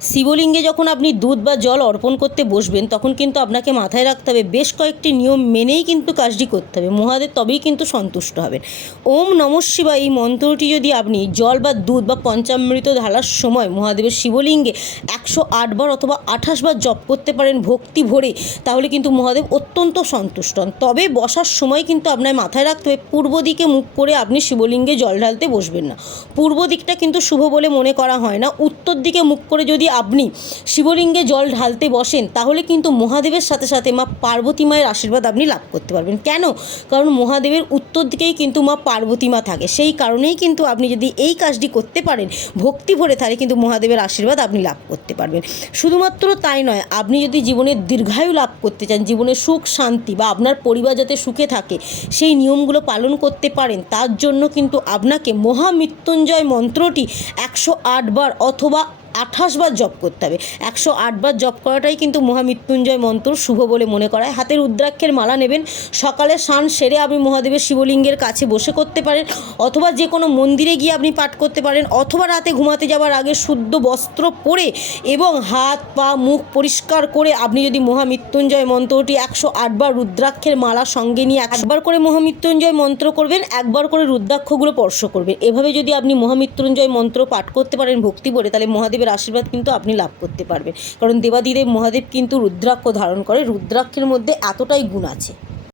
শিবলিঙ্গে যখন আপনি দুধ বা জল অর্পণ করতে বসবেন তখন কিন্তু আপনাকে মাথায় রাখতে হবে বেশ কয়েকটি নিয়ম মেনেই কিন্তু কাজটি করতে হবে, মহাদেব তবেই কিন্তু সন্তুষ্ট হবেন। ওম নমঃ শিবায় এই মন্ত্রটি যদি আপনি জল বা দুধ বা পঞ্চামৃত ঢালার সময় মহাদেবের শিবলিঙ্গে 108 বার অথবা 28 বার জপ করতে পারেন ভক্তি ভরে, তাহলে কিন্তু মহাদেব অত্যন্ত সন্তুষ্ট হন। তবে বসার সময় কিন্তু আপনার মাথায় রাখতে হবে পূর্ব দিকে মুখ করে আপনি শিবলিঙ্গে জল ঢালতে বসবেন না। পূর্ব দিকটা কিন্তু শুভ বলে মনে করা হয় না। উত্তর দিকে মুখ করে যদি আপনি শিবলিঙ্গে জল ঢালতে বসেন তাহলে কিন্তু মহাদেবের সাথে সাথে মা পার্বতী মায়ের আশীর্বাদ আপনি লাভ করতে পারবেন। কেন? কারণ মহাদেবের উত্তর দিকেই কিন্তু মা পার্বতী মা থাকে। সেই কারণেই কিন্তু আপনি যদি এই কাজটি করতে পারেন ভক্তি ভরে, তাহলে কিন্তু মহাদেবের আশীর্বাদ আপনি লাভ করতে পারবেন। শুধুমাত্র তাই নয়, আপনি যদি জীবনের দীর্ঘায়ু লাভ করতে চান, জীবনের সুখ শান্তি বা আপনার পরিবার যাতে সুখে থাকে সেই নিয়মগুলো পালন করতে পারেন, তার জন্য কিন্তু আপনাকে মহামৃত্যুঞ্জয় মন্ত্রটি 108 বার অথবা 28 বার জপ করতে হবে। 108 বার জপ করাটাই কিন্তু মহামৃত্যুঞ্জয় মন্ত্র শুভ বলে মনে করা হয়। হাতে রুদ্রাক্ষের মালা নেবেন, সকালে স্নান সেরে আপনি মহাদেবের শিবলিঙ্গের কাছে বসে করতে পারেন, অথবা যে কোনো মন্দিরে গিয়ে আপনি পাঠ করতে পারেন, অথবা রাতে ঘুমাতে যাওয়ার আগে শুদ্ধ বস্ত্র পরে এবং হাত পা মুখ পরিষ্কার করে আপনি যদি মহামৃত্যুঞ্জয় মন্ত্রটি 108 বার রুদ্রাক্ষের মালা সঙ্গে নিয়ে একবার করে মহামৃত্যুঞ্জয় মন্ত্র করবেন, একবার করে রুদ্রাক্ষগুলো স্পর্শ করবেন। এভাবে যদি আপনি মহামৃত্যুঞ্জয় মন্ত্র পাঠ করতে পারেন ভক্তি বলে, তাহলে মহাদেবের আশীর্বাদ কিন্তু আপনি লাভ করতে পারবেন। কারণ দেবাদিদেব মহাদেব কিন্তু রুদ্রাক্ষ ধারণ করে, রুদ্রাক্ষের মধ্যে এতটাই গুণ আছে।